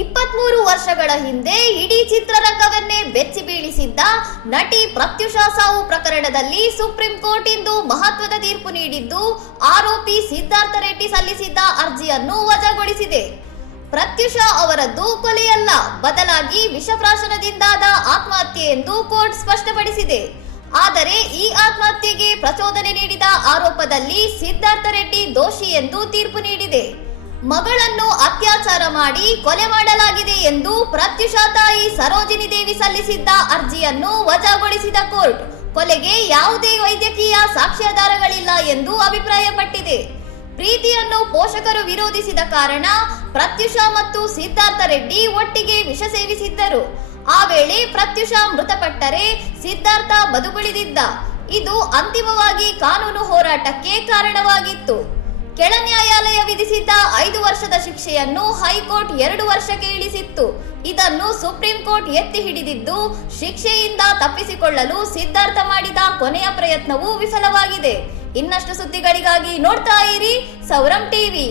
23 ವರ್ಷಗಳ ಹಿಂದೆ ಇಡೀ ಚಿತ್ರರಂಗವನ್ನೇ ಬೆಚ್ಚಿ ಬೀಳಿಸಿದ್ದ ನಟಿ ಪ್ರತ್ಯುಷಾ ಸಾವು ಪ್ರಕರಣದಲ್ಲಿ ಸುಪ್ರೀಂ ಕೋರ್ಟ್ ಇಂದು ಮಹತ್ವದ ತೀರ್ಪು ನೀಡಿದ್ದು ಆರೋಪಿ ಸಿದ್ಧಾರ್ಥ ರೆಡ್ಡಿ ಸಲ್ಲಿಸಿದ್ದ ಅರ್ಜಿಯನ್ನು ವಜಾಗೊಳಿಸಿದೆ. ಪ್ರತ್ಯುಷಾ ಅವರದ್ದು ಕೊಲೆಯಲ್ಲ, ಬದಲಾಗಿ ವಿಷಪ್ರಾಶನದಿಂದಾದ ಆತ್ಮಹತ್ಯೆ ಎಂದು ಕೋರ್ಟ್ ಸ್ಪಷ್ಟಪಡಿಸಿದೆ. ಆದರೆ ಈ ಆತ್ಮಹತ್ಯೆಗೆ ಪ್ರಚೋದನೆ ನೀಡಿದ ಆರೋಪದಲ್ಲಿ ಸಿದ್ಧಾರ್ಥ ರೆಡ್ಡಿ ದೋಷಿ ಎಂದು ತೀರ್ಪು ನೀಡಿದೆ. ಮಗಳನ್ನು ಅತ್ಯಾಚಾರ ಮಾಡಿ ಕೊಲೆ ಮಾಡಲಾಗಿದೆ ಎಂದು ಪ್ರತ್ಯುಷಾ ತಾಯಿ ಸರೋಜಿನಿ ದೇವಿ ಸಲ್ಲಿಸಿದ್ದ ಅರ್ಜಿಯನ್ನು ವಜಾಗೊಳಿಸಿದ ಕೋರ್ಟ್ ಕೊಲೆಗೆ ಯಾವುದೇ ವೈದ್ಯಕೀಯ ಸಾಕ್ಷ್ಯಾಧಾರಗಳಿಲ್ಲ ಎಂದು ಅಭಿಪ್ರಾಯಪಟ್ಟಿದೆ. ಪ್ರೀತಿಯನ್ನು ಪೋಷಕರು ವಿರೋಧಿಸಿದ ಕಾರಣ ಪ್ರತ್ಯುಷಾ ಮತ್ತು ಸಿದ್ಧಾರ್ಥ ರೆಡ್ಡಿ ಒಟ್ಟಿಗೆ ವಿಷ ಸೇವಿಸಿದ್ದರು. ಆ ವೇಳೆ ಪ್ರತ್ಯುಷಾ ಮೃತಪಟ್ಟರೆ ಸಿದ್ಧಾರ್ಥ ಬದುಕುಳಿದಿದ್ದ. ಇದು ಅಂತಿಮವಾಗಿ ಕಾನೂನು ಹೋರಾಟಕ್ಕೆ ಕಾರಣವಾಗಿತ್ತು. ಕೆಳ ನ್ಯಾಯಾಲಯ ವಿಧಿಸಿದ್ದ 5 ವರ್ಷದ ಶಿಕ್ಷೆಯನ್ನು ಹೈಕೋರ್ಟ್ 2 ವರ್ಷಕ್ಕೆ ಇಳಿಸಿತ್ತು. ಇದನ್ನು ಸುಪ್ರೀಂ ಕೋರ್ಟ್ ಎತ್ತಿ ಹಿಡಿದಿದ್ದು, ಶಿಕ್ಷೆಯಿಂದ ತಪ್ಪಿಸಿಕೊಳ್ಳಲು ಸಿದ್ಧಾರ್ಥ ಮಾಡಿದ ಕೊನೆಯ ಪ್ರಯತ್ನವೂ ವಿಫಲವಾಗಿದೆ. ಇನ್ನಷ್ಟು ಸುದ್ದಿಗಳಿಗಾಗಿ ನೋಡ್ತಾ ಇರಿ ಸೌರಂ ಟಿವಿ.